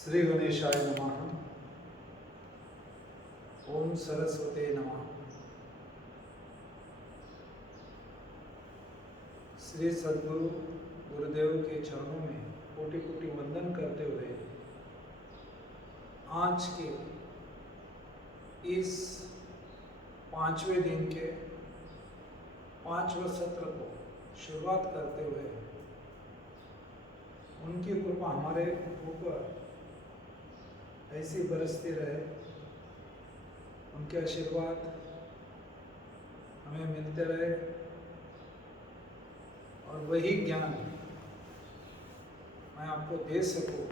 श्री गणेशाय नमः। ओम सरस्वते नमः। श्री सद्गुरु गुरुदेव के चरणों में कोटि कोटि वंदन करते हुए आज के इस 5वें दिन के 5वें सत्र को शुरुआत करते हुए उनकी कृपा हमारे ऊपर ऐसी बरसती रहे, उनके आशीर्वाद हमें मिलते रहे और वही ज्ञान मैं आपको दे सकूं,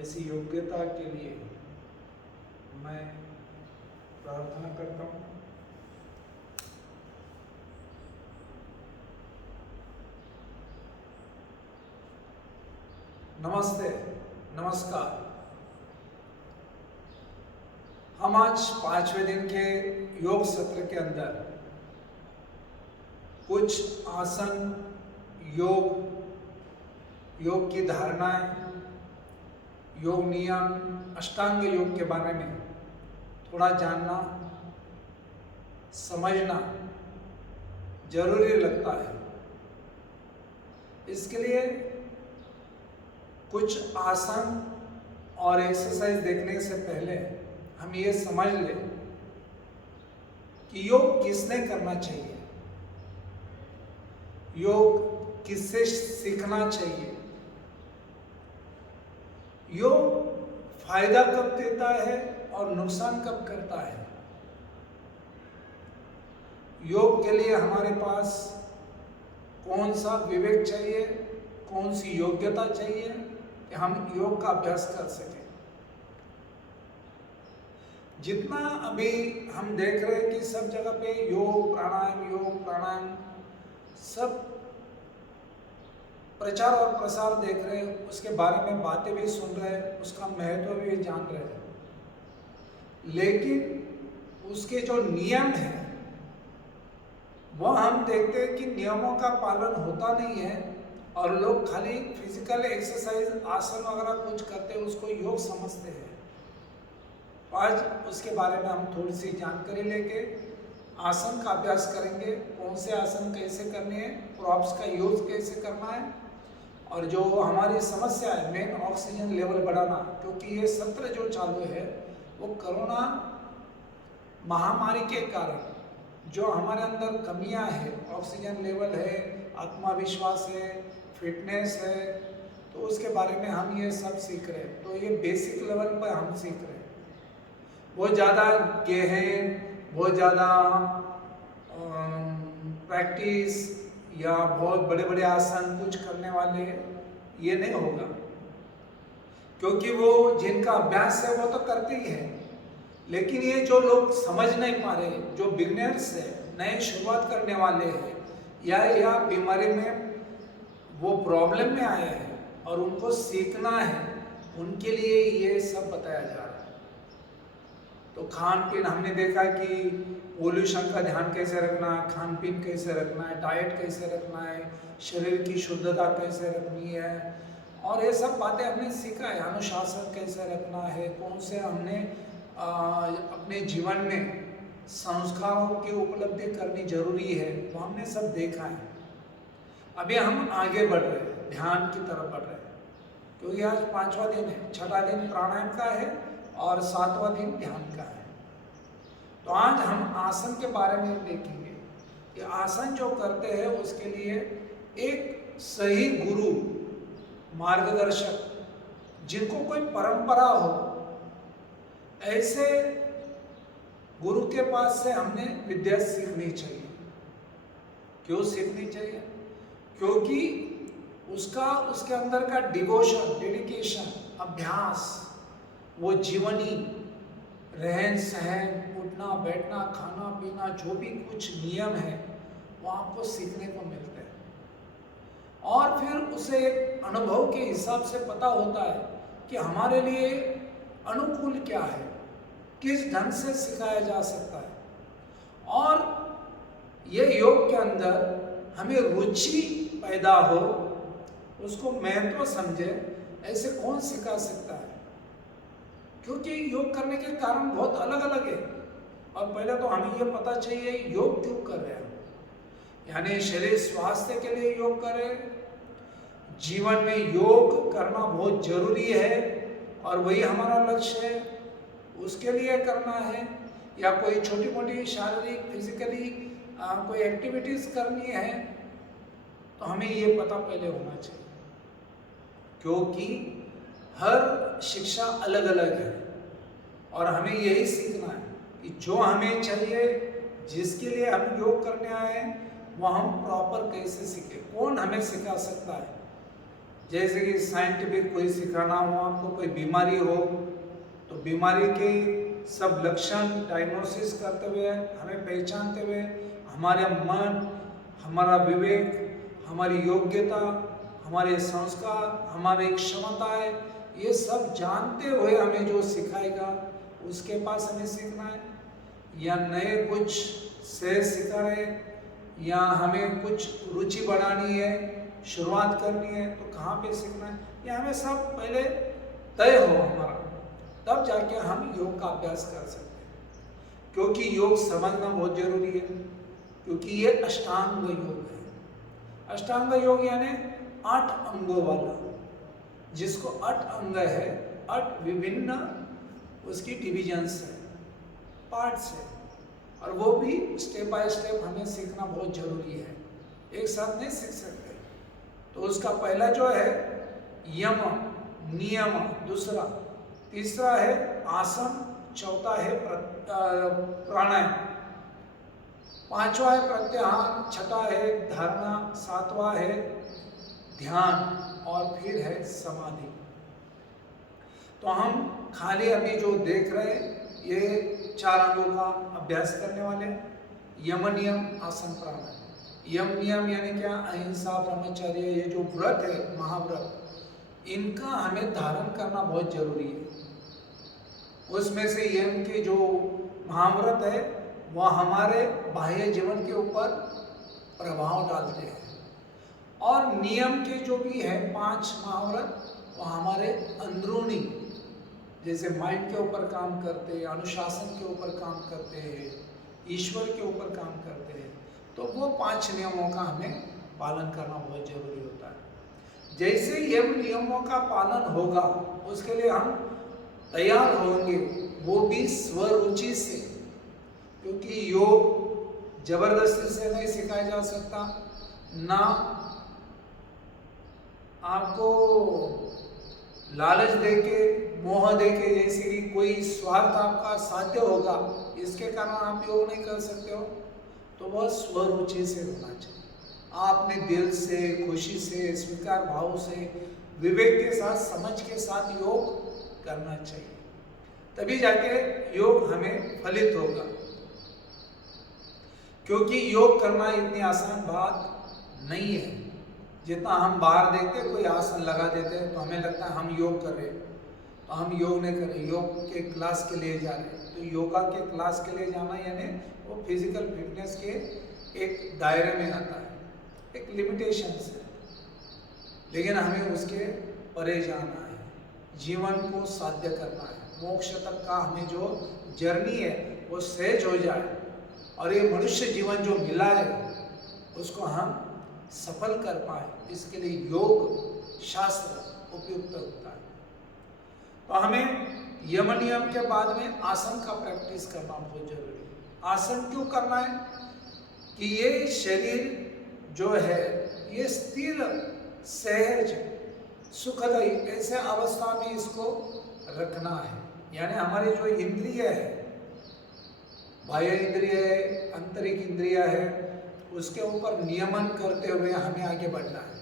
ऐसी योग्यता के लिए मैं प्रार्थना करता हूँ। नमस्ते, नमस्कार। हम आज 5वें दिन के योग सत्र के अंदर कुछ आसन, योग की धारणाएं, योग नियम, अष्टांग योग के बारे में थोड़ा जानना, समझना जरूरी लगता है। इसके लिए कुछ आसन और एक्सरसाइज देखने से पहले हम ये समझ लें कि योग किसने करना चाहिए, योग किससे सीखना चाहिए, योग फायदा कब देता है और नुकसान कब करता है। योग के लिए हमारे पास कौन सा विवेक चाहिए, कौन सी योग्यता चाहिए कि हम योग का अभ्यास कर सकें। जितना अभी हम देख रहे हैं कि सब जगह पे योग प्राणायाम सब प्रचार और प्रसार देख रहे हैं, उसके बारे में बातें भी सुन रहे हैं, उसका महत्व भी जान रहे हैं, लेकिन उसके जो नियम है वह हम देखते हैं कि नियमों का पालन होता नहीं है और लोग खाली फिजिकल एक्सरसाइज, आसन वगैरह कुछ करते हैं, उसको योग समझते हैं। आज उसके बारे में हम थोड़ी सी जानकारी लेके आसन का अभ्यास करेंगे, कौन से आसन कैसे करने हैं, प्रॉप्स का यूज कैसे करना है, और जो हमारी समस्या है मेन ऑक्सीजन लेवल बढ़ाना, क्योंकि ये सत्र जो चालू है वो कोरोना महामारी के कारण जो हमारे अंदर कमियां है, ऑक्सीजन लेवल है, आत्मविश्वास है, फिटनेस है, तो उसके बारे में हम ये सब सीख रहे हैं। तो ये बेसिक लेवल पर हम सीख रहे हैं। बहुत ज़्यादा गहन, बहुत ज़्यादा प्रैक्टिस या बहुत बड़े बड़े आसन कुछ करने वाले ये नहीं होगा, क्योंकि वो जिनका अभ्यास है वो तो करते ही है, लेकिन ये जो लोग समझ नहीं पा रहे, जो बिगिनर्स है, नए शुरुआत करने वाले हैं, या बीमारी में वो प्रॉब्लम में आए हैं और उनको सीखना है, उनके लिए ये सब बताया जा रहा है। तो खान पीन हमने देखा कि पोल्यूशन का ध्यान कैसे रखना है, खान पीन कैसे रखना है, डाइट कैसे रखना है, शरीर की शुद्धता कैसे रखनी है, और ये सब बातें हमने सीखा है। अनुशासन कैसे रखना है, कौन से हमने अपने जीवन में संस्कारों की उपलब्धि करनी जरूरी है, वो हमने सब देखा है। अभी हम आगे बढ़ रहे हैं, ध्यान की तरफ बढ़ रहे हैं, क्योंकि आज 5वां दिन है, 6वां दिन प्राणायाम का है और 7वां दिन ध्यान का है। तो आज हम आसन के बारे में देखेंगे कि आसन जो करते हैं उसके लिए एक सही गुरु, मार्गदर्शक, जिनको कोई परंपरा हो, ऐसे गुरु के पास से हमने विद्या सीखनी चाहिए। क्यों सीखनी चाहिए? क्योंकि उसके अंदर का डिवोशन, डेडिकेशन, अभ्यास, वो जीवनी, रहन सहन, उठना बैठना, खाना पीना, जो भी कुछ नियम है वो आपको सीखने को मिलते हैं, और फिर उसे एक अनुभव के हिसाब से पता होता है कि हमारे लिए अनुकूल क्या है, किस ढंग से सिखाया जा सकता है, और ये योग के अंदर हमें रुचि पैदा हो, उसको महत्व समझे, ऐसे कौन सिखा सकता है? क्योंकि योग करने के कारण बहुत अलग अलग है। और पहले तो हमें यह पता चाहिए योग क्यों कर रहे हैं। यानी शरीर स्वास्थ्य के लिए योग करें, जीवन में योग करना बहुत जरूरी है और वही हमारा लक्ष्य है, उसके लिए करना है, या कोई छोटी मोटी शारीरिक फिजिकली कोई एक्टिविटीज करनी है, तो हमें ये पता पहले होना चाहिए। क्योंकि हर शिक्षा अलग अलग है और हमें यही सीखना है कि जो हमें चाहिए, जिसके लिए हम योग करने आए हैं, वो हम प्रॉपर कैसे सीखें, कौन हमें सिखा सकता है। जैसे कि साइंटिफिक कोई सिखाना हो, आपको कोई बीमारी हो तो बीमारी के सब लक्षण डायग्नोसिस करते हुए, हमें पहचानते हुए, हमारे मन, हमारा विवेक, हमारी योग्यता, हमारे संस्कार, हमारी क्षमताएं, ये सब जानते हुए हमें जो सिखाएगा उसके पास हमें सीखना है। या नए कुछ से सिखा रहे, या हमें कुछ रुचि बढ़ानी है, शुरुआत करनी है, तो कहाँ पे सीखना है, ये हमें सब पहले तय हो हमारा, तब जाके हम योग का अभ्यास कर सकते हैं। क्योंकि योग समझना बहुत जरूरी है, क्योंकि ये अष्टांग योग है। अष्टांग योग यानी 8 अंगों वाला, जिसको 8 अंग है, 8 विभिन्न उसकी डिविजन्स है, पार्ट्स है, और वो भी स्टेप बाय स्टेप हमें सीखना बहुत जरूरी है, एक साथ नहीं सीख सकते। तो उसका पहला जो है यम नियम, दूसरा, तीसरा है आसन, चौथा है प्राणायाम, पांचवा है प्रत्याहार, छठा है धारणा, सातवां है ध्यान, और फिर है समाधि। तो हम खाली अभी जो देख रहे हैं ये 4 अंगों का अभ्यास करने वाले हैं। यम नियम आसन प्राणायाम। यम नियम यानी क्या? अहिंसा, ब्रह्मचर्य, ये जो व्रत है, महाव्रत, इनका हमें धारण करना बहुत जरूरी है। उसमें से यम के जो महाव्रत है वह हमारे बाह्य जीवन के ऊपर प्रभाव डालते हैं, और नियम के जो भी है 5 महाव्रत, वह हमारे अंदरूनी, जैसे माइंड के ऊपर काम करते हैं, अनुशासन के ऊपर काम करते हैं, ईश्वर के ऊपर काम करते हैं। तो वो 5 नियमों का हमें पालन करना बहुत जरूरी होता है। जैसे यम नियमों का पालन होगा, उसके लिए हम तैयार होंगे, वो भी स्वरुचि से, क्योंकि योग जबरदस्ती से नहीं सिखाया जा सकता, ना आपको लालच देके, मोह देके, जैसे कि कोई स्वार्थ आपका साध्य होगा, इसके कारण आप योग नहीं कर सकते हो, तो वह स्वरुचि से होना चाहिए। आपने दिल से, खुशी से, स्वीकार भाव से, विवेक के साथ, समझ के साथ योग करना चाहिए, तभी जाके योग हमें फलित होगा। क्योंकि योग करना इतनी आसान बात नहीं है। जितना हम बाहर देखते हैं, कोई आसन लगा देते हैं तो हमें लगता है हम योग कर रहे हैं, तो हम योग नहीं कर रहे, योग के क्लास के लिए जा रहे हैं। तो योगा के क्लास के लिए जाना यानी वो फिजिकल फिटनेस के एक दायरे में आता है, एक लिमिटेशन है, लेकिन हमें उसके परे जाना है, जीवन को साध्य करना है, मोक्ष तक का हमें जो जर्नी है वो सहज हो जाए, और ये मनुष्य जीवन जो मिला है उसको हम सफल कर पाए, इसके लिए योग शास्त्र उपयुक्त होता है। तो हमें यम नियम के बाद में आसन का प्रैक्टिस करना बहुत जरूरी है। आसन क्यों करना है? कि ये शरीर जो है ये स्थिर, सहज, सुखदायी ऐसे अवस्था में इसको रखना है। यानी हमारे जो इंद्रिय है, बाह्य इंद्रिय है, आंतरिक इंद्रिय है, उसके ऊपर नियमन करते हुए हमें आगे बढ़ना है।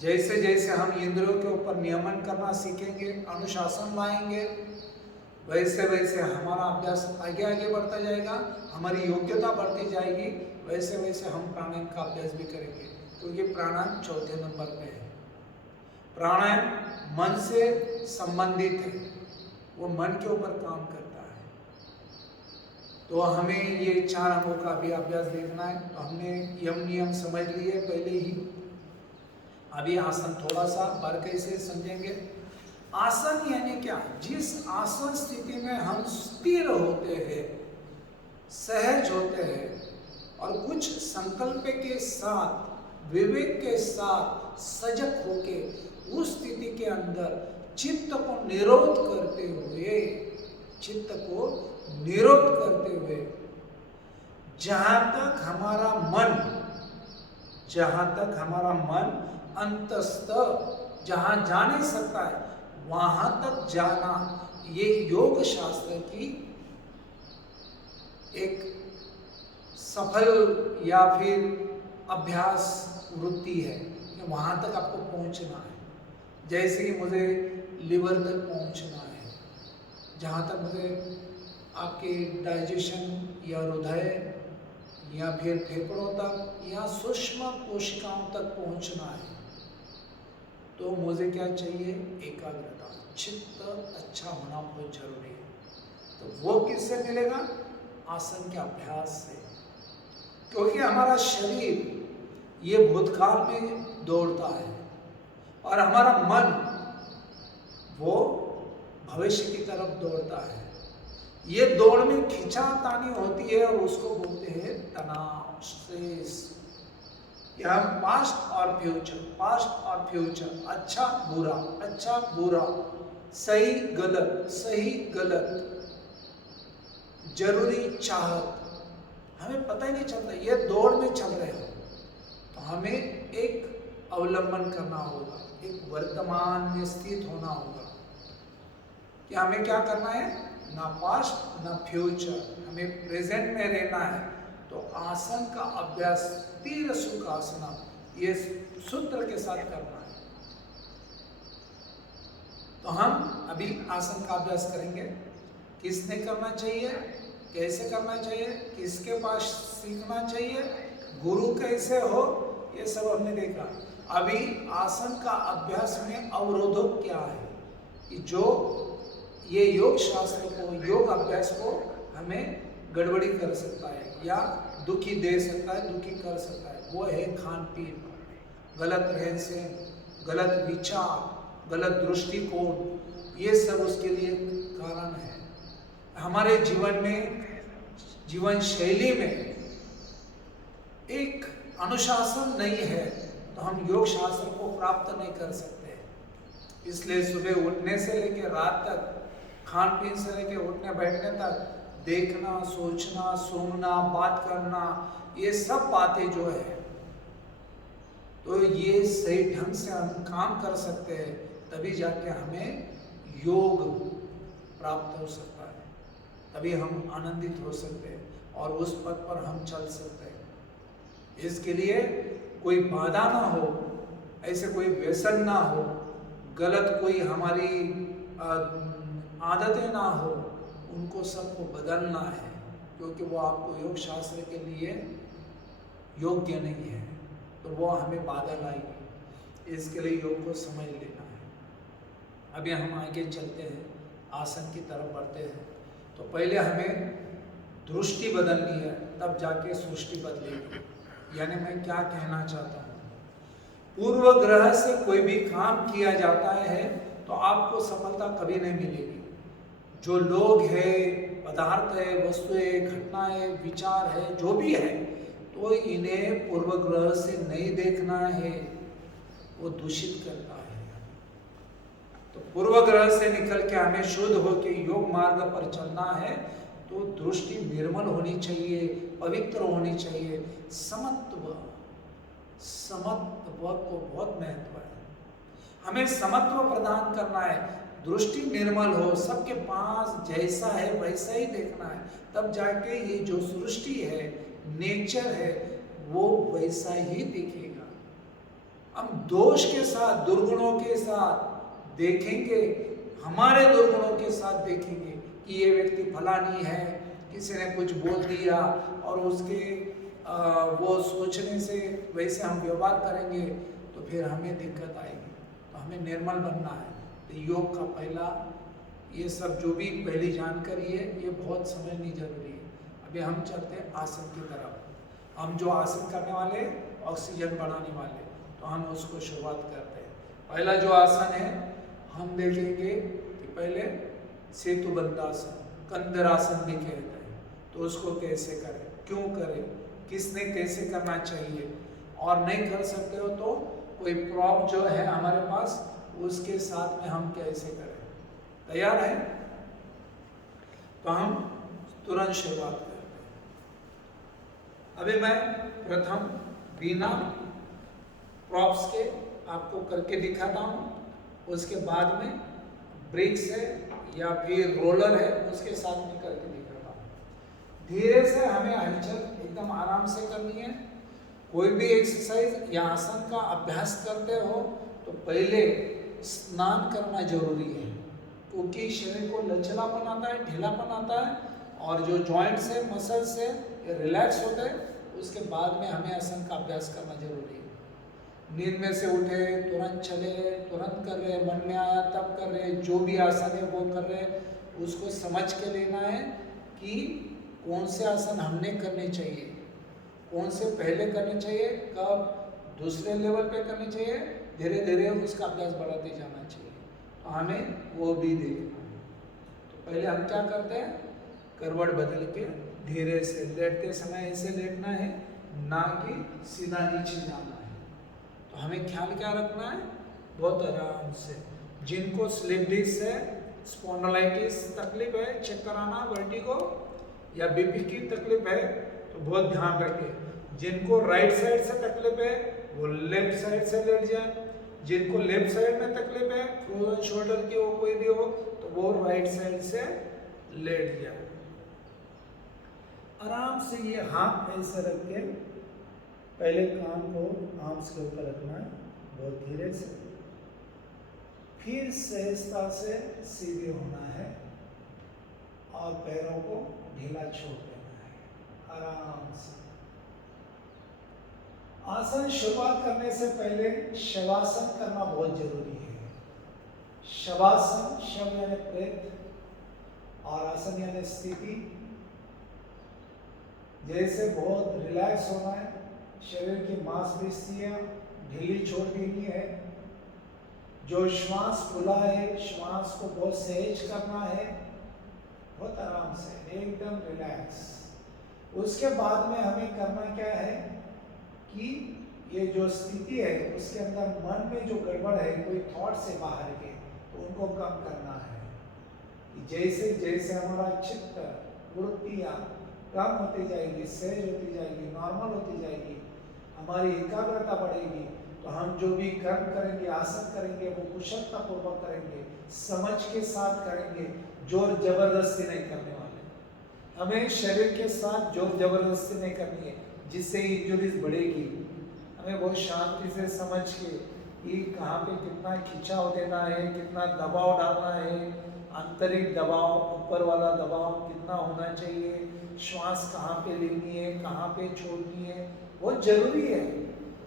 जैसे जैसे हम इंद्रियों के ऊपर नियमन करना सीखेंगे, अनुशासन लाएंगे, वैसे वैसे हमारा अभ्यास आगे आगे बढ़ता जाएगा, हमारी योग्यता बढ़ती जाएगी, वैसे वैसे हम प्राणायाम का अभ्यास भी करेंगे। तो ये प्राणायाम 4थे नंबर पे है। प्राणायाम मन से संबंधित है, वो मन के ऊपर काम करता है। तो हमें ये 4 अंगों का भी अभ्यास देखना है। तो हमने यम नियम समझ लिए पहले ही। अभी आसन थोड़ा सा बारीकी से समझेंगे। आसन यानी क्या? जिस आसन स्थिति में हम स्थिर होते हैं, सहज होते हैं और कुछ संकल्प के साथ, विवेक के साथ सजग होके उस स्थिति के अंदर चित्त को निरोध करते हुए, चित्त को निरोध करते हुए जहां तक हमारा मन अंतस्थ जहां जा नहीं सकता है वहां तक जाना, ये योग शास्त्र की एक सफल या फिर अभ्यास वृत्ति है कि वहां तक आपको पहुंचना है। जैसे कि मुझे लिवर तक पहुंचना है, जहां तक मुझे आपके डाइजेशन या हृदय या फिर फेफड़ों तक या सूक्ष्म कोशिकाओं तक पहुंचना है, तो मुझे क्या चाहिए? एकाग्रता, चित्त अच्छा होना बहुत जरूरी है। तो वो किससे मिलेगा? आसन के अभ्यास से। क्योंकि हमारा शरीर ये भूतकाल में दौड़ता है और हमारा मन वो भविष्य की तरफ दौड़ता है। ये दौड़ में खिंचातानी होती है और उसको बोलते हैं तनाव, स्ट्रेस। यह पास्ट और फ्यूचर, अच्छा बुरा, सही गलत, जरूरी चाहत, हमें पता ही नहीं चलता, ये दौड़ में चल रहे हो। तो हमें एक अवलंबन करना होगा, एक वर्तमान में स्थित होना होगा कि हमें क्या करना है? ना पास्ट ना फ्यूचर, हमें प्रेजेंट में रहना है। तो आसन का अभ्यास तीर सुखासना, ये सूत्र के साथ करना है। तो हम अभी आसन का अभ्यास करेंगे। किसने करना चाहिए, कैसे करना चाहिए, किसके पास सीखना चाहिए, गुरु कैसे हो, ये सब हमने देखा। अभी आसन का अभ्यास में अवरोधक क्या है कि जो ये योग शास्त्र को, योग अभ्यास को हमें गड़बड़ी कर सकता है या दुखी दे सकता है, दुखी कर सकता है। वो है खान पीन, गलत रहन सहन, गलत विचार, गलत दृष्टिकोण, ये सब उसके लिए कारण है। हमारे जीवन में, जीवन शैली में एक अनुशासन नहीं है तो हम योग शास्त्र को प्राप्त नहीं कर सकते। इसलिए सुबह उठने से लेकर रात तक, खान पीन से लेकर उठने बैठने तक, देखना, सोचना, सुनना, बात करना, ये सब बातें जो है, तो ये सही ढंग से हम काम कर सकते हैं, तभी जाके हमें योग प्राप्त हो सकता है, तभी हम आनंदित हो सकते हैं और उस पथ पर हम चल सकते हैं। इसके लिए कोई बाधा ना हो, ऐसे कोई व्यसन ना हो, गलत कोई हमारी आदतें ना हो, उनको सबको बदलना है, क्योंकि वो आपको योग शास्त्र के लिए योग्य नहीं है, तो वो हमें बाधा लाएगी। इसके लिए योग को समझ लेना है। अभी हम आगे चलते हैं, आसन की तरफ बढ़ते हैं। तो पहले हमें दृष्टि बदलनी है, तब जाके सृष्टि बदलेगी। यानी मैं क्या कहना चाहता हूँ, पूर्व ग्रह से कोई भी काम किया जाता है तो आपको सफलता कभी नहीं मिलेगी। जो लोग है, पदार्थ है, वस्तुएं, घटनाएं, विचार है, जो भी है, तो इन्हें पूर्व ग्रह से नहीं देखना है, वो दूषित करता है। तो पूर्व ग्रह से निकल के हमें शुद्ध होकर योग मार्ग पर चलना है, तो दृष्टि निर्मल होनी चाहिए, पवित्र होनी चाहिए। समत्व को बहुत महत्व है, हमें समत्व प्रदान करना है। दृष्टि निर्मल हो, सबके पास जैसा है वैसा ही देखना है, तब जाके ये जो सृष्टि है, नेचर है, वो वैसा ही दिखेगा। हम दोष के साथ, दुर्गुणों के साथ देखेंगे, हमारे दुर्गुणों के साथ देखेंगे कि ये व्यक्ति फलानी है, किसी ने कुछ बोल दिया और उसके वो सोचने से वैसे हम व्यवहार करेंगे, तो फिर हमें दिक्कत आएगी। तो हमें निर्मल बनना है। तो योग का पहला, ये सब जो भी पहली जानकारी है, ये बहुत समझनी जरूरी है। अभी हम चलते हैं आसन की तरफ। हम जो आसन करने वाले, ऑक्सीजन बढ़ाने वाले, तो तो हम उसको शुरुआत करते हैं। पहला जो आसन है हम देखेंगे कि पहले सेतु बंधासन, कंदरासन भी कहते हैं, तो उसको कैसे करें, क्यों करें, किसने कैसे करना चाहिए, और नहीं कर सकते हो तो कोई प्रॉप जो है हमारे पास उसके साथ में हम कैसे करें। तैयार है? तो हम तुरंत शुरुआत करते हैं। अभी मैं प्रथम बिना प्रॉप्स के आपको करके दिखाता हूँ, उसके बाद में ब्रिक्स है या फिर रोलर है उसके साथ में करके दिखाता हूँ। धीरे से हमें हलचल एकदम आराम से करनी है। कोई भी एक्सरसाइज या आसन का अभ्यास करते हो तो पहले स्नान करना जरूरी है, क्योंकि शरीर को लचीलापन आता है, ढीलापन आता है, और जो जॉइंट्स है, मसल्स है, ये रिलैक्स होते हैं। उसके बाद में हमें आसन का अभ्यास करना जरूरी है। नींद में से उठे तुरंत चले, तुरंत कर रहे, मन में आया तब कर रहे, जो भी आसन है वो कर रहे, उसको समझ के लेना है कि कौन से आसन हमने करने चाहिए, कौन से पहले करने चाहिए, कब दूसरे लेवल पे करने चाहिए, धीरे धीरे उसका अभ्यास बढ़ाते जाना चाहिए। तो हमें वो भी देखना है। तो पहले हम क्या करते हैं, करवट बदल के धीरे से लेटते समय ऐसे लेटना है, ना कि सीधा नीचे जाना है। तो हमें ख्याल क्या रखना है, बहुत आराम से। जिनको स्लिप डिस्क है, स्पॉन्डिलाइटिस तकलीफ है, चक्कर आना, वर्टिगो या बीपी की तकलीफ है तो बहुत ध्यान रखें। जिनको राइट साइड से तकलीफ है वो लेफ्ट साइड से लेट जाए, जिनको लेफ्ट साइड में तकलीफ है, फ्रोजन शोल्डर की हो, कोई भी हो, तो वो राइट साइड से लेट जाए। आराम से ये हाथ ऐसे रख के पहले कान को आर्म्स के ऊपर रखना है, बहुत धीरे से, फिर सहजता से सीधे होना है और पैरों को ढीला छोड़ देना है, आराम से। आसन शुरुआत करने से पहले शवासन करना बहुत जरूरी है। शवासन, शव यानी प्रेत, और आसन यानी स्थिति। जैसे बहुत रिलैक्स होना है, शरीर की मांसपेशियां ढीली छोड़ देनी है, जो श्वास खुला है, श्वास को बहुत सहज करना है, बहुत आराम से, एकदम रिलैक्स। उसके बाद में हमें करना क्या है कि ये जो स्थिति है उसके अंदर मन में जो गड़बड़ है, कोई थॉट से बाहर के, तो उनको कम करना है। जैसे जैसे हमारा चित्त, वृत्तियां कम होती जाएगी, सहज होती जाएगी, नॉर्मल होती जाएगी, हमारी एकाग्रता बढ़ेगी, तो हम जो भी कर्म करेंगे, आसन करेंगे, वो कुशलता पूर्वक करेंगे, समझ के साथ करेंगे, जोर जबरदस्ती नहीं करने वाले। हमें शरीर के साथ जोर जबरदस्ती नहीं करनी है, जिससे इंजुरीज बढ़ेगी। हमें बहुत शांति से समझ के कि कहाँ पे कितना खिंचाव देना है, कितना दबाव डालना है, आंतरिक दबाव, ऊपर वाला दबाव कितना होना चाहिए, श्वास कहाँ पे लेनी है, कहाँ पे छोड़नी है, बहुत जरूरी है।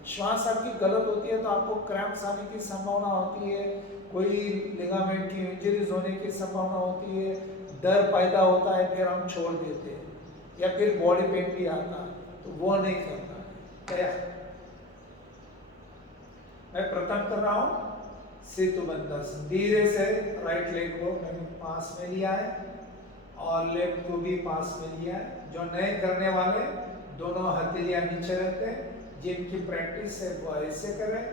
श्वास आपकी गलत होती है तो आपको क्रैम्प्स आने की संभावना होती है, कोई लिगामेंट की इंजरीज होने की संभावना होती है, डर पैदा होता है, फिर हम छोड़ देते हैं, या फिर बॉडी पेन भी आता है, तो वो नहीं करना। क्या मैं प्रथम कर रहा हूँ, सेतु बंधासन। धीरे से राइट लेग को मैंने पास में लिया है और लेफ्ट को भी पास में लिया है। जो नए करने वाले दोनों हथेलियां नीचे रखते हैं, जिनकी प्रैक्टिस है वो ऐसे करें,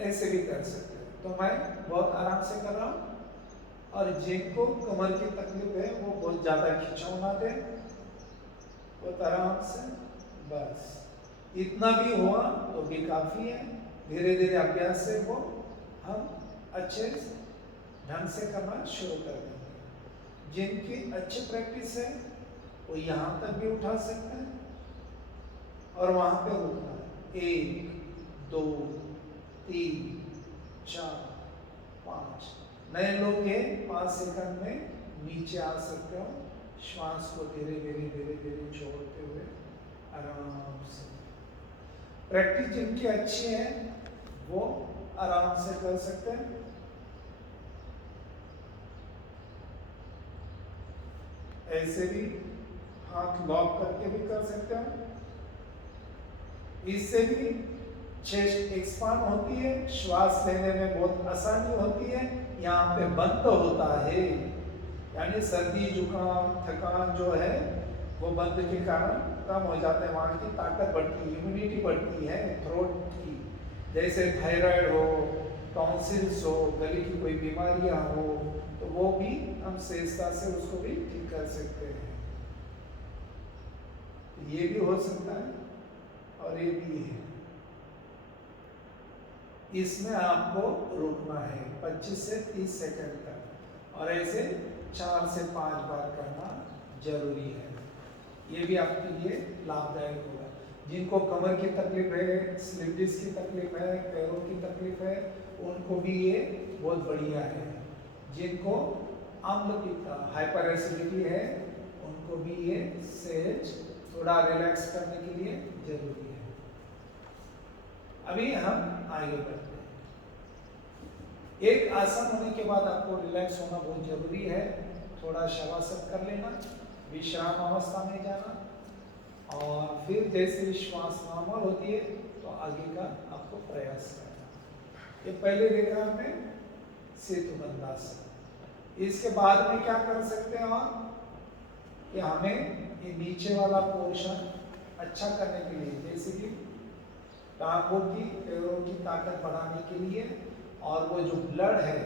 ऐसे भी कर सकते हैं। तो मैं बहुत आराम से कर रहा हूँ, और जिनको कमर की तकलीफ है वो बहुत ज्यादा खिंचाव ना दे, बहुत आराम से, बस इतना भी हुआ तो भी काफी है। धीरे धीरे अभ्यास से वो हम अच्छे ढंग से करना शुरू कर देंगे। जिनकी अच्छी प्रैक्टिस है वो यहाँ तक भी उठा सकते हैं और वहां पे रुकना है। 1 2 3 4 5। नए लोग हैं 5 सेकंड में नीचे आ सकते हो, श्वास को धीरे धीरे धीरे धीरे छोड़ते हुए आराम से। प्रैक्टिस जिनकी अच्छी है वो आराम से कर सकते हैं। ऐसे भी हाथ लॉक करके भी कर सकते हैं, इससे भी चेस्ट एक्सपांड होती है, श्वास लेने में बहुत आसानी होती है, यहाँ पे बंद होता है, यानी सर्दी जुकाम थकान जो है वो बंद के कारण कम हो जाते हैं, वहाँ की ताकत बढ़ती है, इम्यूनिटी बढ़ती है थ्रोट की। जैसे थायराइड हो, टॉन्सिल्स हो, गले की कोई बीमारियाँ हो, तो वो भी हम सहजता से उसको भी ठीक कर सकते हैं। ये भी हो सकता है और ये भी है। इसमें आपको रुकना है 25 से 30 सेकंड तक, और ऐसे 4 से 5 बार करना जरूरी है। ये भी आपके लिए लाभदायक होगा। जिनको कमर की तकलीफ है, स्लिप डिस्क की तकलीफ है, पैरों की तकलीफ है, उनको भी ये बहुत बढ़िया है। जिनको अम्ल पित्त हाइपर एसिडिटी है, उनको भी ये सहज थोड़ा रिलैक्स करने के लिए जरूरी है। अभी हम आगे बढ़ते हैं। एक आसन होने के बाद आपको रिलैक्स होना बहुत जरूरी है। थोड़ा शवासन कर लेना, विश्राम अवस्था में जाना, और फिर जैसे श्वास नॉर्मल होती है तो आगे का आपको प्रयास करना। ये पहले देखा हमने सेतुबंधासन। इसके बाद में क्या कर सकते हैं आप कि हमें ये नीचे वाला पोर्शन अच्छा करने के लिए, जैसे कि टांगों की पैरों की ताकत बढ़ाने के लिए, और वो जो ब्लड है,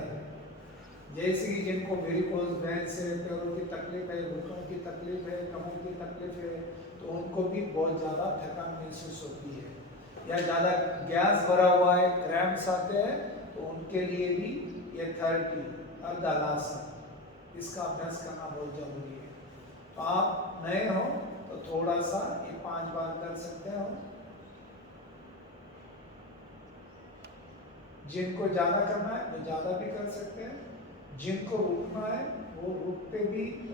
जैसे कि जिनको वेरिकोज वेन्स है, पैरों की तकलीफ है, घुटनों की तकलीफ है, कमर की तकलीफ है, तो उनको भी बहुत ज़्यादा थकान महसूस होती है, या ज़्यादा गैस भरा हुआ है, क्रैम्प्स आते हैं, तो उनके लिए भी ये 30 अर्धहलासन इसका अभ्यास करना बहुत जरूरी है। तो आप नए हो तो थोड़ा सा ये 5 बार कर सकते हो। जिनको ज़्यादा करना है वो ज़्यादा भी कर सकते हैं, जिनको रुकना है वो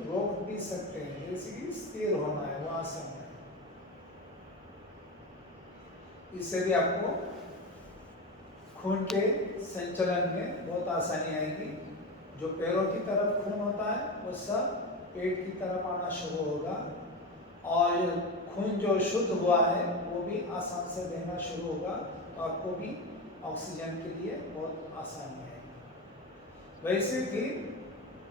रोक भी सकते हैं, जैसे कि स्थिर होना है वो आसन है। इससे भी आपको खून के संचलन में बहुत आसानी आएगी। जो पैरों की तरफ खून होता है वो सब पेट की तरफ आना शुरू होगा, और खून जो शुद्ध हुआ है वो भी आसान से बहना शुरू होगा, तो आपको भी ऑक्सीजन के लिए बहुत आसानी आएगी। वैसे भी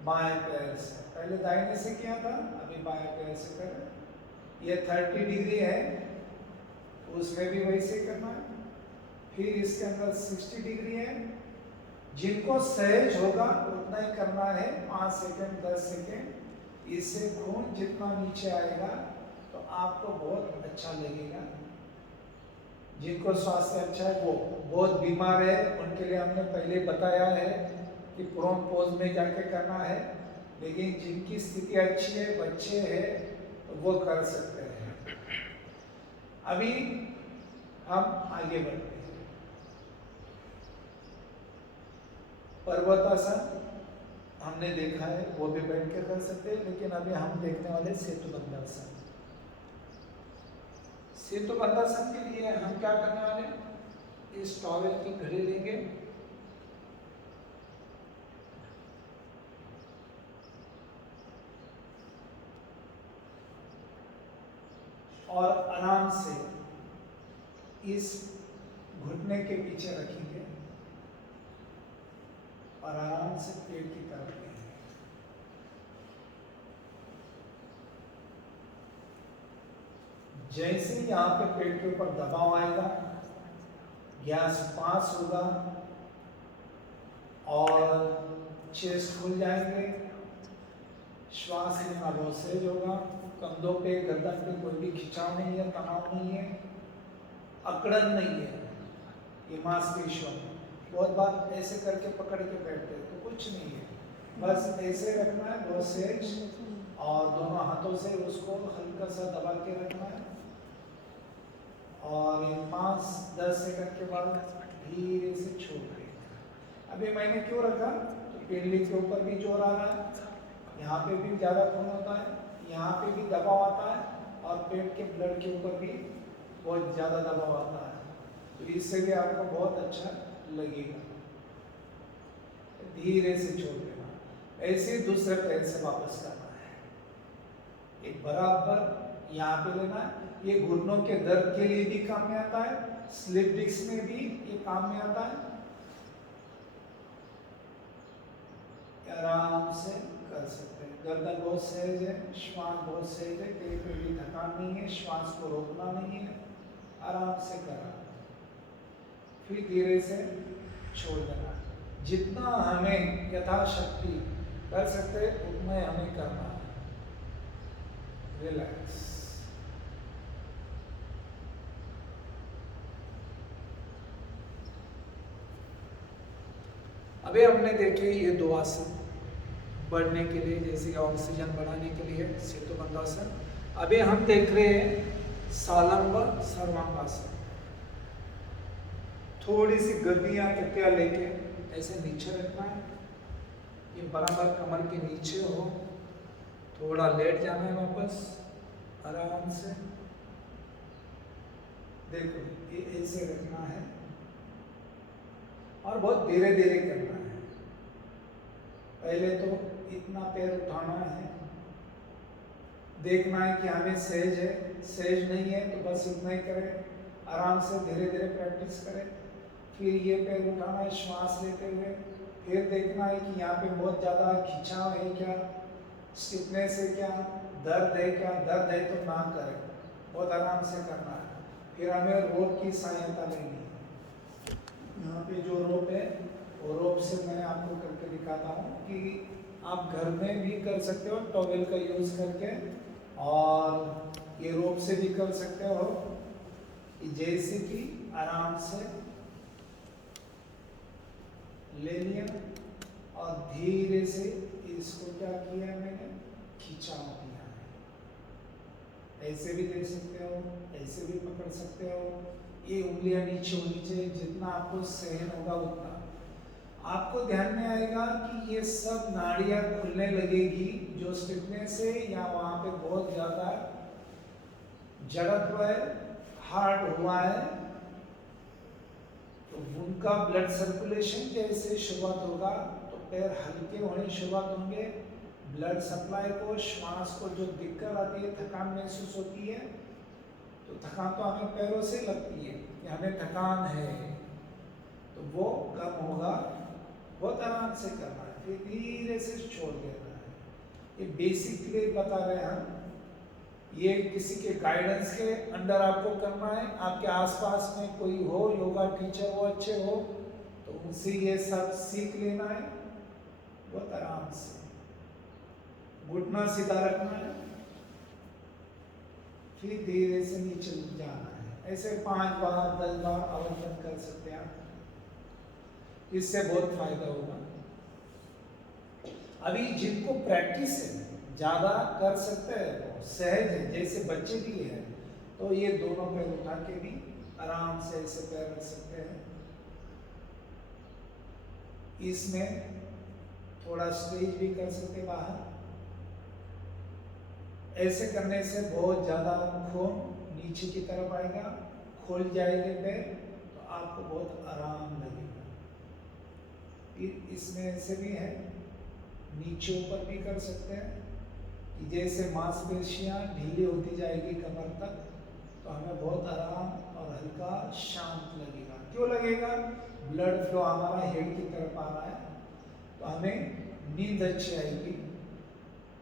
बाएं पैर से, पहले दाहिने से किया था, अभी बाएं पैर से करें। ये 30 डिग्री है, उसमें भी वैसे करना है। फिर इसके अंदर 60 डिग्री है। जिनको सहज होगा उतना ही करना है, 5 सेकंड 10 सेकंड। इससे खून जितना नीचे आएगा तो आपको बहुत अच्छा लगेगा। जिनको स्वास्थ्य अच्छा है, वो बहुत बीमार है, उनके लिए हमने पहले बताया है कि प्रोन पोज में जाके करना है, लेकिन जिनकी स्थिति अच्छी है, बच्चे हैं, तो वो कर सकते हैं। अभी हम आगे बढ़ते हैं। पर्वतासन हमने देखा है, वो भी बैठ के कर सकते हैं, लेकिन अभी हम देखने वाले सेतुबंधासन। सेतुबंधासन के लिए हम क्या करने वाले, इस टॉवेल की घड़ी लेंगे और आराम से इस घुटने के पीछे रखेंगे और आराम से पेट की तरफ लेंगे। जैसे यहाँ पे पेट के ऊपर दबाव आएगा, गैस पास होगा और चेस्ट खुल जाएंगे, श्वास लेना बहुत सहज होगा। कंधों पे, गर्दन पे कोई भी खिंचाव नहीं है, तनाव नहीं है, अकड़न नहीं है। ये मांसपेशियों में बहुत बार ऐसे करके पकड़ के बैठते हैं, तो कुछ नहीं है, बस ऐसे रखना है बहुत सहज, और दोनों हाथों से उसको हल्का सा दबा के रखना है, और 5-10 सेकंड के बाद धीरे से छोड़ देना। अभी मैंने क्यों रखा, तो पिंडली के ऊपर भी जोर आ रहा है, यहाँ पे भी ज़्यादा खून होता है, यहाँ पे भी दबाव आता है, और पेट के ब्लड के ऊपर भी बहुत ज़्यादा दबाव आता है, तो इससे भी आपको बहुत अच्छा लगेगा। धीरे से छोड़ देना। ऐसे दूसरे पैर से वापस करना है, एक बराबर यहाँ पे लेना है। ये घुटनों के दर्द के लिए भी काम में आता है, स्लिप डिस्क में भी ये काम में आता है। आराम से कर सकते हैं। गर्दन बहुत सहज है, श्वास बहुत सहज है, कहीं पे भी थकान नहीं है, श्वास को रोकना नहीं है, आराम से करा, फिर धीरे से छोड़ देना। जितना हमें यथाशक्ति कर सकते हैं उतना हमें करना है। रिलैक्स। अभी हमने देखे ये 2 आसन बढ़ने के लिए, जैसे कि ऑक्सीजन बढ़ाने के लिए सेतुबंधासन। अभी हम देख रहे हैं सालंब सर्वांगासन। थोड़ी सी गद्दियां तकिया लेके ऐसे नीचे रखना है, ये बराबर कमर के नीचे हो, थोड़ा लेट जाना है वापस आराम से। देखो ये ऐसे रखना है और बहुत धीरे धीरे करना है। पहले तो इतना पैर उठाना है, देखना है कि हमें सहज है, सहज नहीं है तो बस इतना ही करें, आराम से धीरे धीरे प्रैक्टिस करें। फिर ये पैर उठाना है श्वास लेते हुए, फिर देखना है कि यहाँ पे बहुत ज़्यादा खिंचाव है क्या, स्टिफनेस है क्या, दर्द है क्या, दर्द है तो ना करें, बहुत आराम से करना है। फिर हमें रोप की सहायता लेनी है। यहाँ पे जो रोप है वो रोप से मैं आपको करके दिखाता हूँ कि आप घर में भी कर सकते हो टॉवेल का यूज़ करके, और ये रोप से भी कर सकते हो। जैसे कि आराम से ले लिया और धीरे से इसको क्या किया मैंने, खिंचाव किया है। ऐसे भी दे सकते हो, ऐसे भी पकड़ सकते हो। ये उंगलियां नीचे होनी चाहिए, जितना आपको सहन होगा उतना। आपको ध्यान में आएगा कि ये सब नाड़ियां खुलने लगेगी, जो स्टिफनेस है या वहां पे बहुत ज्यादा जड़त्व है, हार्ड हुआ है, तो उनका ब्लड सर्कुलेशन जैसे शुरुआत होगा तो पैर हल्के होने शुरुआत होंगे। ब्लड सप्लाई को, श्वास को जो दिक्कत आती है, थकान महसूस होती है, तो थकान तो हमें पैरों से लगती है कि हमें थकान है, तो वो कम होगा। बहुत आराम से करना है, फिर धीरे से छोड़ देना है। ये बेसिकली बता रहे हैं हम, ये किसी के गाइडेंस के अंडर आपको करना है। आपके आसपास में कोई हो, योगा टीचर हो, अच्छे हो, तो उनसे ये सब सीख लेना है। बहुत आराम से घुटना सीधा रखना है, फिर धीरे से नीचे जाना है। ऐसे 5 बार 10 बार आवर्तन कर सकते हैं आप, इससे बहुत फायदा होगा। अभी जिनको प्रैक्टिस है, ज्यादा कर सकते हैं, सहज है, जैसे बच्चे भी हैं, तो ये दोनों पैर उठा के भी आराम से ऐसे पैर रख सकते हैं। इसमें थोड़ा स्ट्रेच भी कर सकते हैं बाहर। ऐसे करने से बहुत ज्यादा खून नीचे की तरफ आएगा, खुल जाएंगे पैर, तो आपको बहुत आराम लगेगा। फिर इसमें ऐसे भी है, नीचे ऊपर भी कर सकते हैं कि जैसे मांसपेशियां ढीली होती जाएगी कमर तक, तो हमें बहुत आराम और हल्का शांत लगेगा। क्यों लगेगा? ब्लड फ्लो हमारा हेड की तरफ आ रहा है, तो हमें नींद अच्छी आएगी।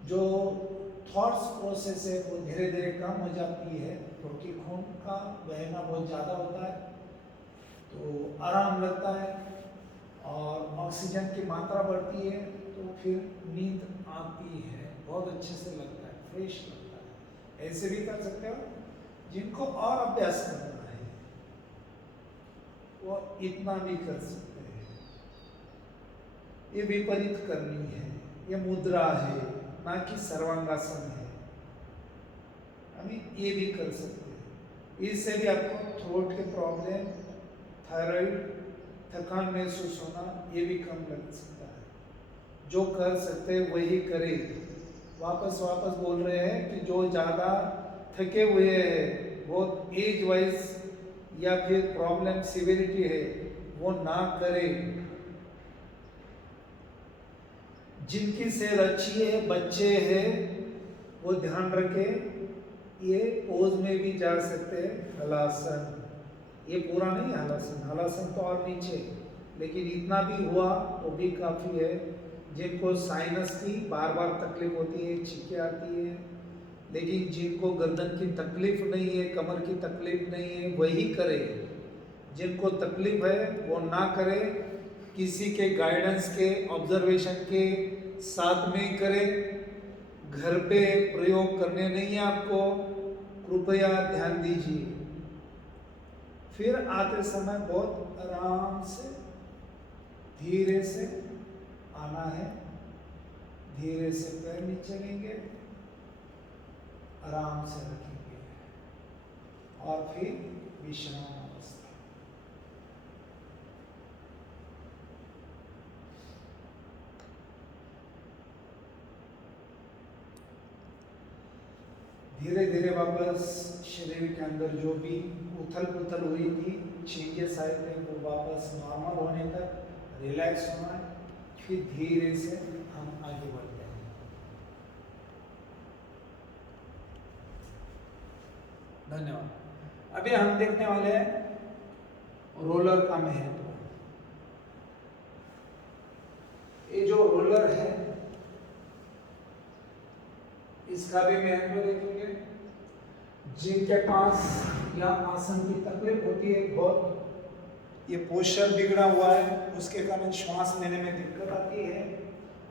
जो थॉट्स प्रोसेस है वो धीरे धीरे कम हो जाती है, क्योंकि खून का बहना बहुत ज़्यादा होता है, तो आराम लगता है और ऑक्सीजन की मात्रा बढ़ती है, तो फिर नींद आती है, बहुत अच्छे से लगता है, फ्रेश लगता है। ऐसे भी कर सकते हो। जिनको और अभ्यास करना है वो इतना भी कर सकते हैं। ये विपरीत करनी है, ये मुद्रा है, ना कि सर्वांगासन है। हमें ये भी कर सकते हैं। इससे भी आपको थ्रोट के प्रॉब्लम, थायराइड, थकान महसूस होना, ये भी कम लग सकता है। जो कर सकते हैं वही करें। वापस बोल रहे हैं कि जो ज़्यादा थके हुए हैं, बहुत एज वाइज या फिर प्रॉब्लम सिविरिटी है, वो ना करें। जिनकी सेहत अच्छी है, बच्चे हैं, वो ध्यान रखें ये पोज में भी जा सकते हैं, हलासन। ये पूरा नहीं है हलासन, हलासन तो और नीचे, लेकिन इतना भी हुआ तो भी काफ़ी है। जिनको साइनस की बार बार तकलीफ होती है, छींकें आती है, लेकिन जिनको गर्दन की तकलीफ नहीं है, कमर की तकलीफ नहीं है, वही करे। जिनको तकलीफ है वो ना करे, किसी के गाइडेंस के, ऑब्जर्वेशन के साथ में ही करे। घर पे प्रयोग करने नहीं है आपको, कृपया ध्यान दीजिए। फिर आते समय बहुत आराम से, धीरे से आना है, धीरे से पैर नीचे लेंगे, आराम से रखेंगे और फिर विश्राम अवस्था। धीरे धीरे वापस शरीर के अंदर जो भी उथल पुथल हुई थी, चेंजेस आए थे, वो वापस नॉर्मल होने तक रिलैक्स होना है। फिर धीरे से हम आगे बढ़ते हैं। धन्यवाद। अभी हम देखने वाले हैं रोलर का महत्व। ये जो रोलर है इसका भी महत्व देखेंगे। जिनके पास या आसन की तकलीफ होती है बहुत, ये पोस्चर बिगड़ा हुआ है, उसके कारण श्वास लेने में दिक्कत आती है,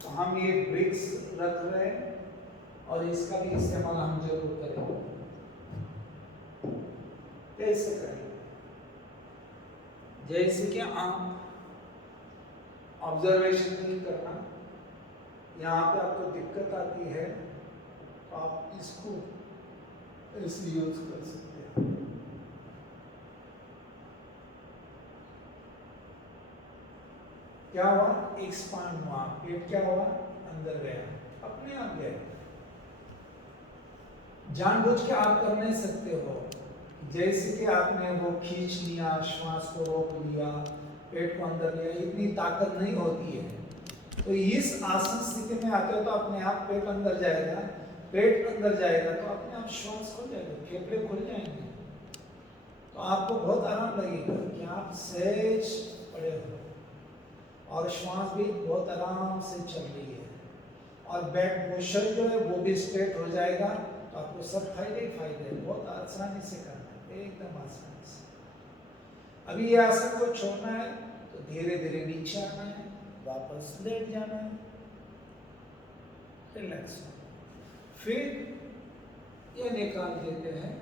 तो हम ये ब्रिक्स रख रहे हैं और इसका भी इस्तेमाल हम जरूर करेंगे। कैसे करेंगे? जैसे कि आप ऑब्जर्वेशन नहीं करना, यहाँ पे आपको दिक्कत आती है तो आप इसको ऐसे यूज कर सकते हैं। क्या हुआ? एक्सपांड हुआ, पेट क्या हुआ? अंदर गया, अपने आप गया। जानबूझ के आप कर नहीं सकते हो, जैसे कि आपने वो खींच लिया, श्वास को रोक लिया, पेट को अंदर लिया, इतनी ताकत नहीं होती है। तो इस आसन स्थिति में आते हो तो अपने आप पेट अंदर जाएगा, पेट अंदर जाएगा तो अपने आप श्वास खुल जाएगा, फेफड़े खुल जाएंगे, तो आपको बहुत आराम लगेगा कि आप सहज पड़े हो और श्वास भी बहुत आराम से चल रही है और बैक पोस्चर जो है वो भी स्ट्रेट हो जाएगा। तो आपको सब फायदे ही फायदे हैं, बहुत आसानी से करना है, एकदम आसानी से। अभी ये आसन को छोड़ना है तो धीरे धीरे नीचे आना है, वापस लेट जाना है, रिलैक्स। फिर ये निकाल देते हैं।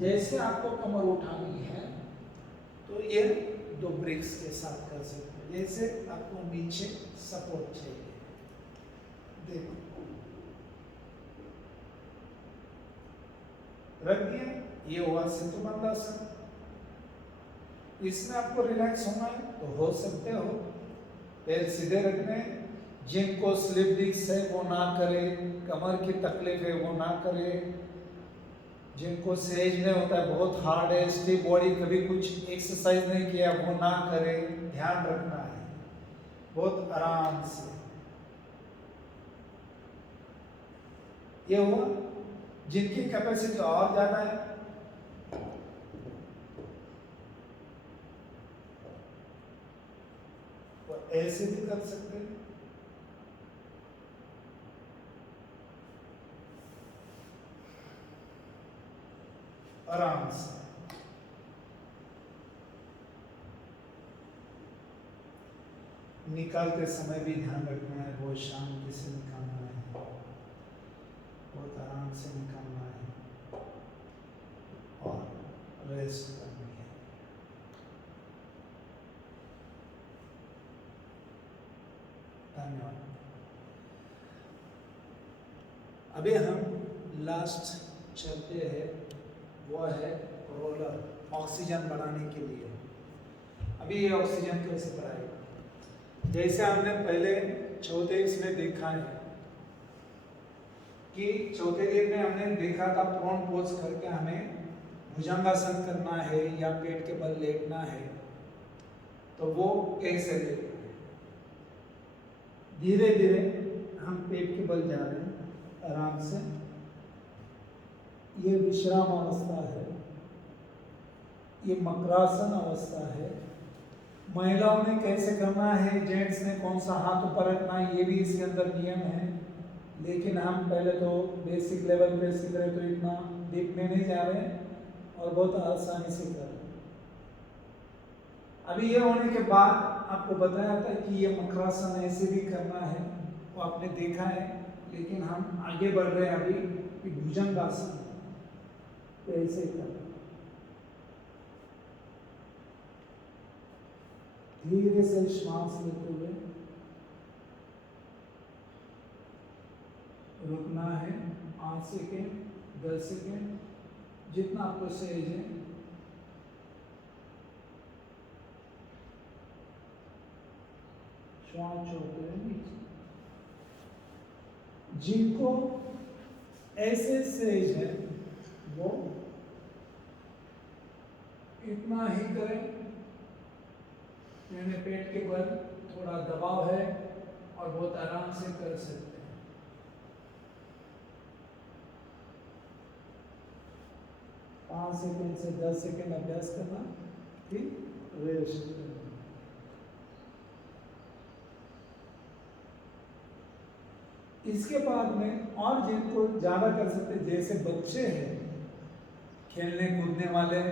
जैसे आपको कमर उठानी है तो ये दो ब्रिक्स के साथ कर सकते हैं। जैसे आपको नीचे सपोर्ट चाहिए, देखो रख दिया, ये हुआ सेतुबंध आसन। इसमें आपको रिलैक्स होना है तो हो सकते हो, पैर सीधे रखने। जिनको स्लिप डिस्क है वो ना करे, कमर की तकलीफ है वो ना करे, जिनको सहज नहीं होता है, बहुत हार्ड है, स्टिफ बॉडी, कभी कुछ एक्सरसाइज नहीं किया, वो ना करे। ध्यान रखना है, बहुत आराम से। ये हुआ। जिनकी कैपेसिटी और ज्यादा है वो ऐसे भी कर सकते हैं, आराम से। निकालते समय भी ध्यान रखना है, बहुत शांति से निकालना है, बहुत आराम से निकालना है और रेस्ट करनी है। धन्यवाद। अभी हम लास्ट चलते हैं, वो है रोलर, ऑक्सीजन बढ़ाने के लिए। अभी ये ऑक्सीजन कैसे बढ़ाएगा? जैसे हमने पहले चौथे इसमें देखा है कि चौथे दिन में हमने देखा था प्रोन पोज करके हमें भुजंगासन करना है या पेट के बल लेटना है, तो वो कैसे लेटना है। धीरे धीरे हम पेट के बल जा रहे हैं, आराम से ये विश्राम अवस्था है, ये मकरासन अवस्था है। महिलाओं ने कैसे करना है, जेंट्स ने कौन सा हाथ ऊपर रखना है, ये भी इसके अंदर नियम है। लेकिन हम पहले तो बेसिक लेवल पे सीख रहे, तो इतना डीप में नहीं जा रहे और बहुत आसानी से कर रहे। अभी ये होने के बाद आपको बताया था कि ये मकरासन ऐसे भी करना है, वो आपने देखा है। लेकिन हम आगे बढ़ रहे हैं अभी कि भुजंगासन, तो ऐसे करना, धीरे से श्वास लेते हुए रुकना है 5 सेकेंड 10 सेकेंड, जितना आपको सहज है। श्वास छोड़ते हुए नीचे। जिनको ऐसे सहज है वो इतना ही करें, यानी पेट के बल थोड़ा दबाव है और बहुत आराम से कर सकते हैं। 5 सेकेंड से 10 सेकेंड अभ्यास करना, फिर रेस्ट करना। इसके बाद में और जिनको ज़्यादा कर सकते, जैसे बच्चे हैं, खेलने कूदने वाले,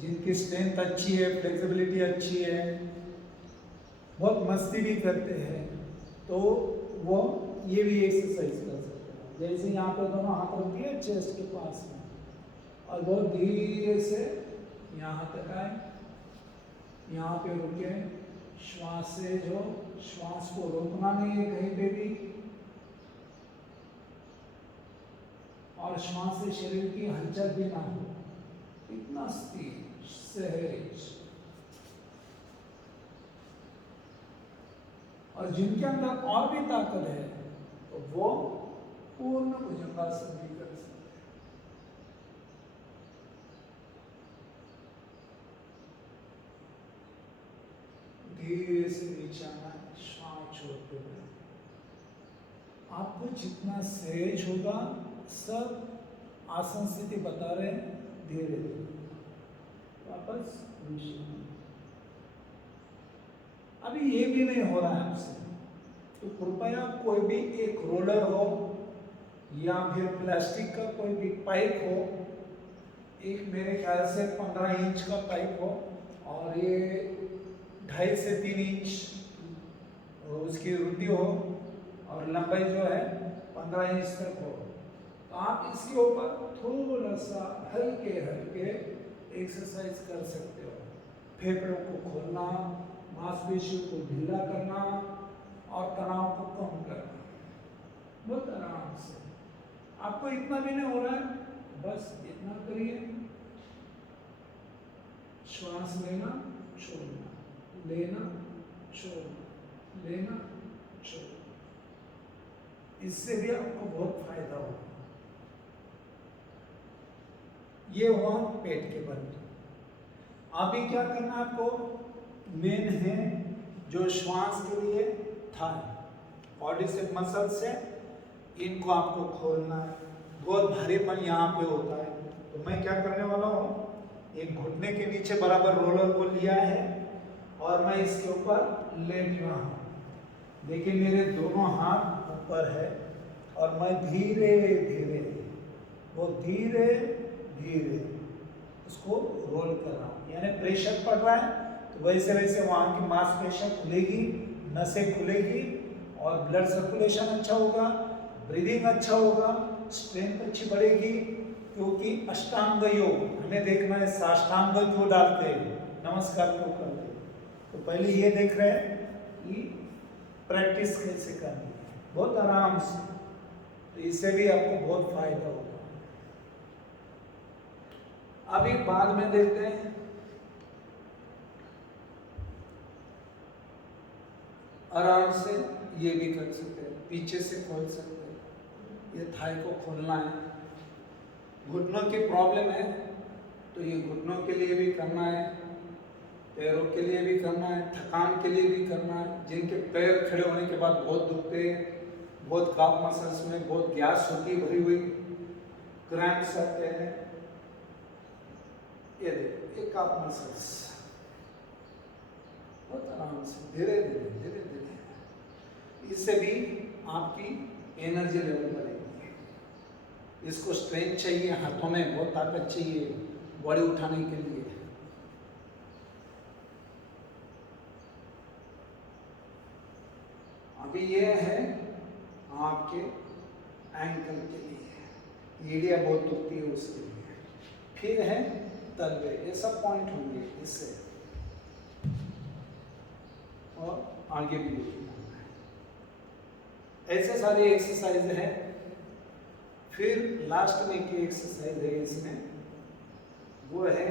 जिनकी स्ट्रेंथ अच्छी है, फ्लेक्सिबिलिटी अच्छी है, बहुत मस्ती भी करते हैं, तो वो ये भी एक्सरसाइज कर सकते हैं। जैसे यहाँ पे दोनों हाथ रख दिए चेस्ट के पास में और बहुत धीरे से यहाँ तक आए, यहाँ पे रुके। श्वास से जो श्वास को रोकना नहीं है कहीं पे भी, और श्वास से शरीर की हलचल भी ना हो, इतना स्थिर सहज। और जिनके अंदर और भी ताकत है तो वो पूर्ण भुजंगासन भी कर सकते हैं। धीरे से नीचे आना, श्वास छोड़ते हुए। आपको जितना सहज होगा, सब आसन स्थिति बता रहे हैं, धीरे धीरे वापस विश्राम। अभी ये भी नहीं हो रहा है आपसे, तो कृपया कोई भी एक रोलर हो या फिर प्लास्टिक का कोई भी पाइप हो, एक मेरे ख्याल से 15 इंच का पाइप हो और ये 2.5 से 3 इंच उसकी रुंदी हो और लंबाई जो है 15 इंच तक हो, तो आप इसके ऊपर थोड़ा सा हल्के हल्के एक्सरसाइज कर सकते हो। फेफड़ों को खोलना, मांसपेशियों को ढीला करना और तनाव को कम करना, बहुत आराम से। आपको इतना भी नहीं हो रहा है, बस इतना करिए। श्वास लेना छोड़ना, लेना छोड़ना, लेना छोड़ना, इससे भी आपको बहुत फायदा होगा। ये हुआ पेट के बल। अभी क्या करना आपको, मेन है जो श्वास के लिए थाई, बॉडी से मसल से इनको आपको खोलना है। बहुत भारीपन यहाँ पे होता है, तो मैं क्या करने वाला हूँ, एक घुटने के नीचे बराबर रोलर को लिया है और मैं इसके ऊपर लेट रहा हूँ। देखिए मेरे दोनों हाथ ऊपर है और मैं धीरे धीरे, वो धीरे धीरे उसको रोल कर रहा हूँ। यानी प्रेशर पड़ रहा है तो वैसे वैसे वहाँ की मांसपेशियाँ खुलेगी, नसें खुलेगी और ब्लड सर्कुलेशन अच्छा होगा, ब्रीदिंग अच्छा होगा, स्ट्रेंथ अच्छी बढ़ेगी। क्योंकि अष्टांग योग हमें देखना है, साष्टांग क्यों डालते हैं, नमस्कार क्यों करते हैं, तो पहले ये देख रहे हैं कि प्रैक्टिस कैसे करनी है, बहुत आराम से, तो इससे भी आपको बहुत फायदा होगा। अभी बाद में देखते हैं आराम से, ये भी कर सकते हैं, पीछे से खोल सकते हैं। ये थाई को खोलना है, घुटनों की प्रॉब्लम है तो ये घुटनों के लिए भी करना है, पैरों के लिए भी करना है, थकान के लिए भी करना है। जिनके पैर खड़े होने के बाद बहुत दुखते हैं, बहुत काफ मसल्स में बहुत गैस होती है भरी हुई, ग्रैंड सकते हैं। ये देखो, ये काफ मसल्स बहुत आराम से धीरे धीरे धीरे धीरे, इससे भी आपकी एनर्जी लेवल बढ़ेगी। इसको स्ट्रेंथ चाहिए, हाथों में बहुत ताकत चाहिए बॉडी उठाने के लिए। अभी ये है आपके एंकल के लिए, एरिया बहुत दुखती है उसके लिए। फिर है तलवे, ये सब पॉइंट होंगे इससे, और आगे भी देखना है। ऐसे सारे एक्सरसाइज है। फिर लास्ट में की एक्सरसाइज है इसमें, वो है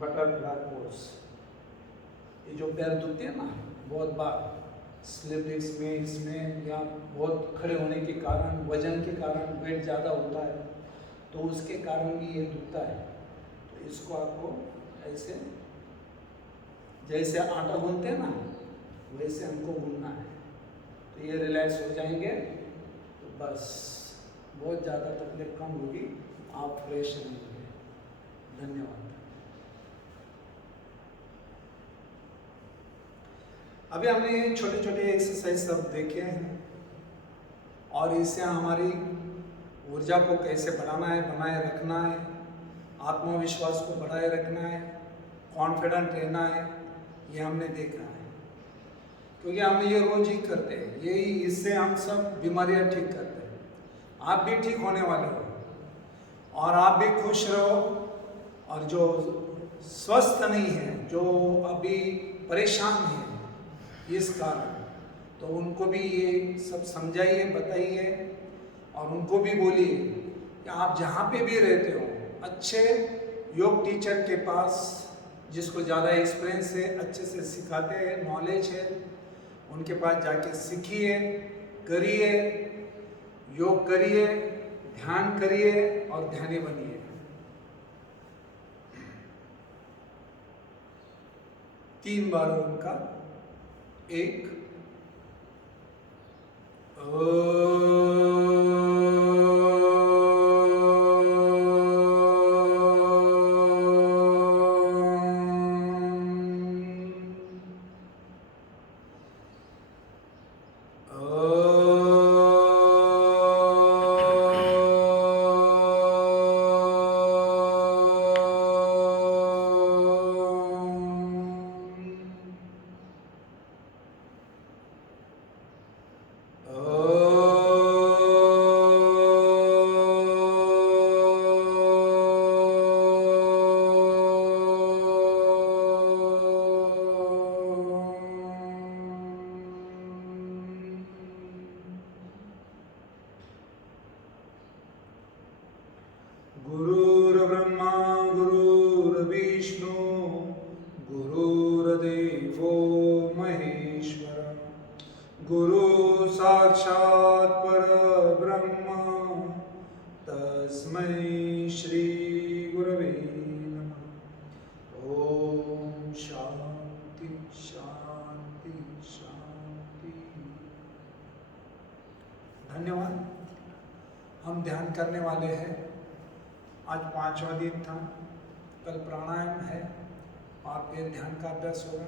बटरफ्लाई पोज। ये जो पैर दुखते हैं ना बहुत बार स्लिप डिस्क में, इसमें, या बहुत खड़े होने के कारण, वजन के कारण वेट ज़्यादा होता है तो उसके कारण भी ये दुखता है। तो इसको आपको ऐसे, जैसे आटा गूंथते हैं ना वैसे हमको गूंथना है, तो ये रिलैक्स हो जाएंगे, तो बस बहुत ज़्यादा तकलीफ कम होगी, आप फ्रेश रहेंगे। धन्यवाद। अभी हमने छोटे छोटे एक्सरसाइज सब देखे हैं, और इससे हमारी ऊर्जा को कैसे बढ़ाना है, बनाए रखना है, आत्मविश्वास को बढ़ाए रखना है, कॉन्फिडेंट रहना है, ये हमने देखा है। क्योंकि हम ये रोज ही करते हैं, यही इससे हम सब बीमारियां ठीक करते हैं। आप भी ठीक होने वाले हो, और आप भी खुश रहो, और जो स्वस्थ नहीं है, जो अभी परेशान है इस कारण, तो उनको भी ये सब समझाइए, बताइए, और उनको भी बोलिए कि आप जहाँ पे भी रहते हो, अच्छे योग टीचर के पास, जिसको ज़्यादा एक्सपीरियंस है, अच्छे से सिखाते हैं, नॉलेज है, उनके पास जाके सीखिए, करिए, योग करिए, ध्यान करिए, और ध्यानी बनिए। तीन बार उनका एक गुरुर्ब्रह्मा गुरुर्विष्णु गुरुर्देवो महेश्वर, गुरु साक्षात् परब्रह्म तस्मै श्री गुरवे नमः। ओम शांति शांति शांति। धन्यवाद। हम ध्यान करने वाले हैं। आज 5वां दिन था, कल प्राणायाम है, और फिर ध्यान का अभ्यास होगा।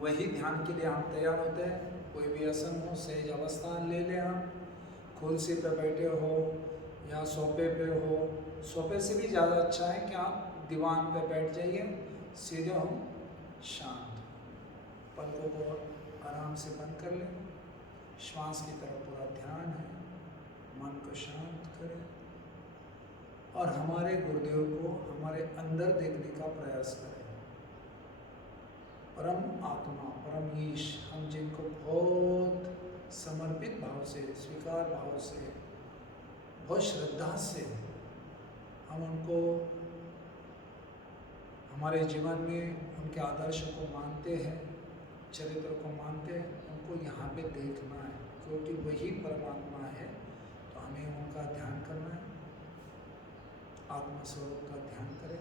वही ध्यान के लिए हम तैयार होते हैं। कोई भी आसन हो, सहज अवस्था ले लें। हम कुर्सी पे बैठे हो या सोफे पे हो, सोफे से भी ज़्यादा अच्छा है कि आप दीवान पे बैठ जाइए, सीधे हो, शांत, पलकों को आराम से बंद कर लें। श्वास की तरफ पूरा ध्यान है, मन को शांत करें, और हमारे गुरुदेव को हमारे अंदर देखने का प्रयास करें। परम आत्मा, परम ईश, हम जिनको बहुत समर्पित भाव से, स्वीकार भाव से, बहुत श्रद्धा से हम उनको हमारे जीवन में उनके आदर्शों को मानते हैं, चरित्र को मानते हैं, उनको यहाँ पे देखना है, क्योंकि वही परमात्मा है। तो हमें उनका ध्यान करना है, आत्मस्वरूप का ध्यान करें।